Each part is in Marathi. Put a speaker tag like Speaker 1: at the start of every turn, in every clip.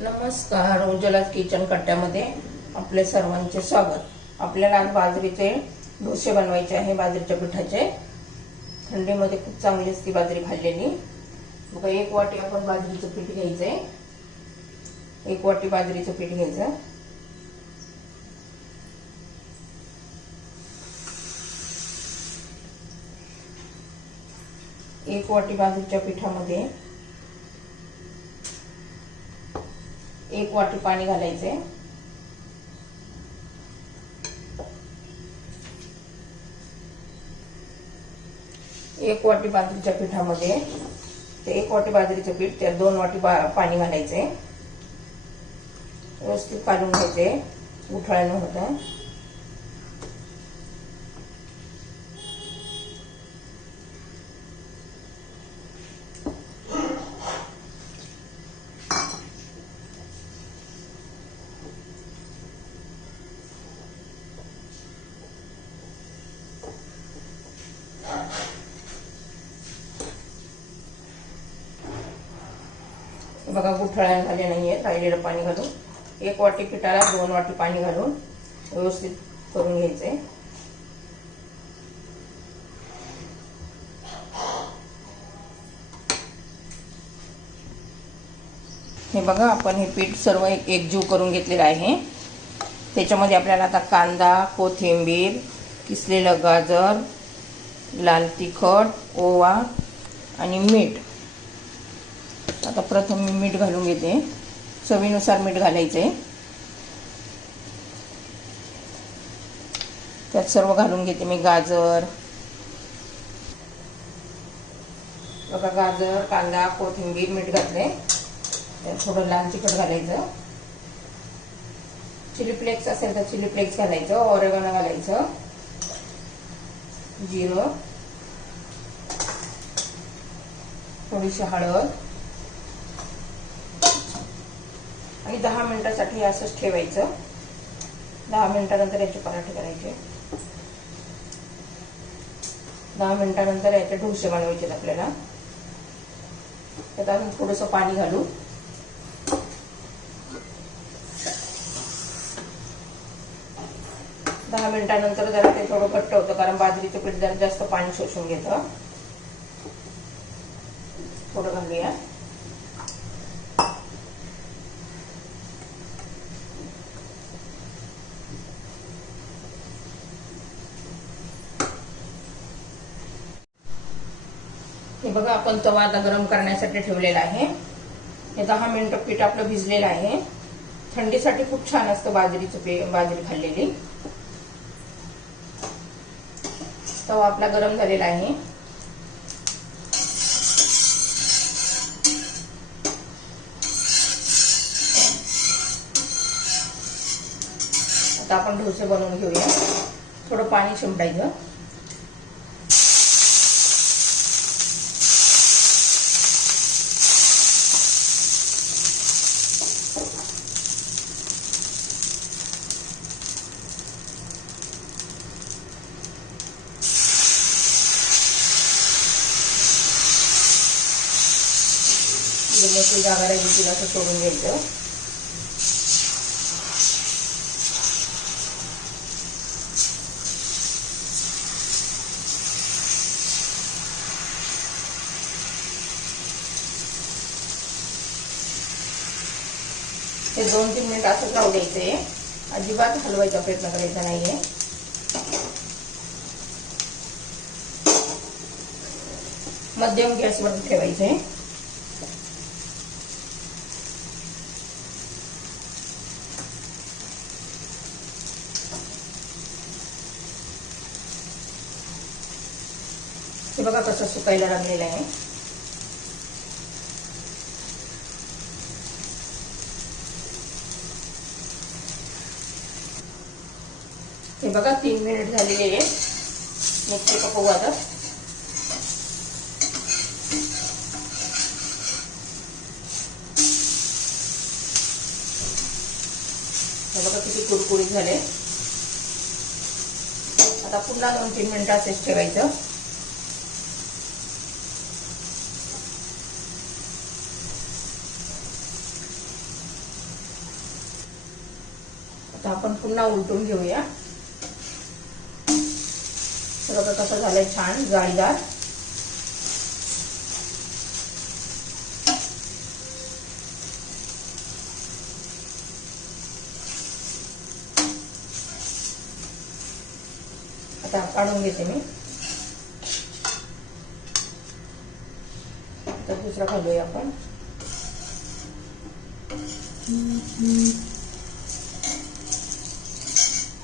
Speaker 1: नमस्कार उज्ज्वला किचन कट्ट्यामध्ये आपले सर्वांचे स्वागत. आपल्याला आज बाजरीचे डोसे बनवायचे आहे बाजरीच्या पिठाचे. थंडीमध्ये खूप चांगली असते बाजरी भाजलेली. बघा एक वाटी आपण बाजरीचं पीठ घ्यायचं आहे एक वाटी बाजरीचं पीठ घ्यायचं. एक वाटी बाजरीच्या पिठामध्ये एक वाटी पाणी घालायचे. एक वाटी बाजरीच्या पिठामध्ये ते एक वाटी बाजरीचे पीठ त्यात दोन वाटी पाणी घालायचे. व्यवस्थित काढून घ्यायचे. उठळ्यानं होतं. बघा गुठळ्या झाले नाहीये. राहिलेलं पाणी घालून. एक वाटी पिठाला दोन वाटी पाणी घालून व्यवस्थित करून घ्यायचंय. हे बघा आपण हे पीठ सर्व एक एकजीव करून घेतलेलं आहे. त्याच्यामध्ये आपल्याला आता कांदा कोथिंबीर किसलेलं गाजर लाल तिखट ओवा आणि मीठ आता प्रथम मी मीठ घालून घेते. चवीनुसार मीठ घालायचे त्यात सर्व घालून घेते मी गाजर. बघा गाजर कांदा कोथिंबीर मीठ घातले त्यात थोडं लाल तिखट घालायचं. चिली फ्लेक्स असेल तर चिली फ्लेक्स घालायचं ऑरेगॉनो घालायचं. जिरं. थोडीशी हळद. आणि दहा मिनिटासाठी असंच ठेवायचं. दहा मिनिटानंतर याचे पराठे करायचे. दहा मिनिटानंतर याचे ढोसे बनवायचे आपल्याला. त्यात अजून थोडंसं पाणी घालू. दहा मिनिटानंतर जरा ते थोडं घट्ट होतं कारण बाजरीचं पीठ जरा जास्त पाणी शोषून घेतं. थोडं घालूया. हे बघा आपण तवा आता गरम करण्यासाठी ठेवलेला आहे. हे दहा मिनिटं पीठ आपलं भिजलेलं आहे. थंडीसाठी खूप छान असतं बाजरीचं पे बाजरी खाल्लेली. तवा आपला गरम झालेला आहे. आता आपण ढोसे बनवून घेऊया. थोडं पाणी शिंपडायचं. म्हणजे मोठी जागा राहिली तिला असं सोडून घ्यायचं. हे दोन तीन मिनिट असंच राहू आहे अजिबात हलवायचा प्रयत्न करायचा नाहीये. मध्यम गॅसवर आहे हे बघा कसं सुकायला लागलेलं आहे. हे बघा तीन मिनिट झालेले आहे. मिक्सी पकवू आता. हे बघा किती कुरकुरीत झाले. आता पुन्हा दोन तीन मिनिटं असेच ठेवायचं. आता आपण पुन्हा उलटून घेऊया. सगळं बघा कसं झालंय छान जाळीदार. आता काढून घेते मी. तर दुसरा घालूया आपण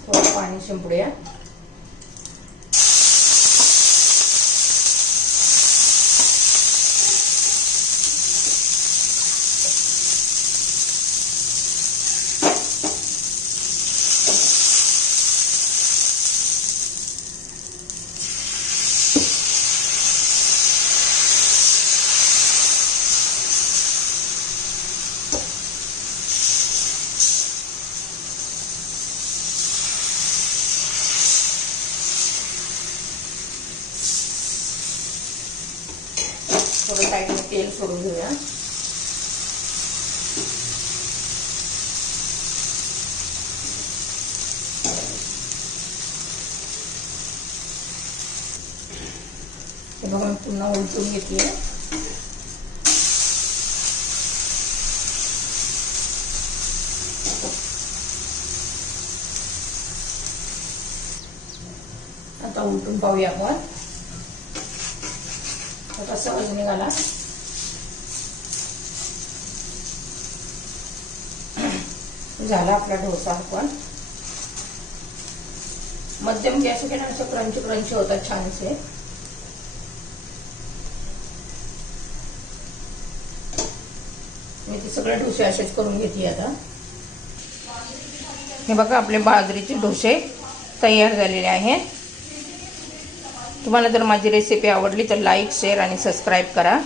Speaker 1: थोडं पाणी शिंपडूया. थोडं साईडने तेल सोडून घेऊया. हे बघा मी पुन्हा उलटून घेतली आता उलटून पाहूया आपण. आता सहज निघाला. झाला आपला डोसा आपण मध्यम गॅस केला असं क्रंची क्रंची होतात छानसे. मी ते सगळे डोसे असेच करून घेते आता. हे बघा आपले बाजरीचे डोसे तयार झालेले आहेत. तुम्हाला जर माझी रेसिपी आवडली तर लाईक शेअर आणि सबस्क्राईब करा.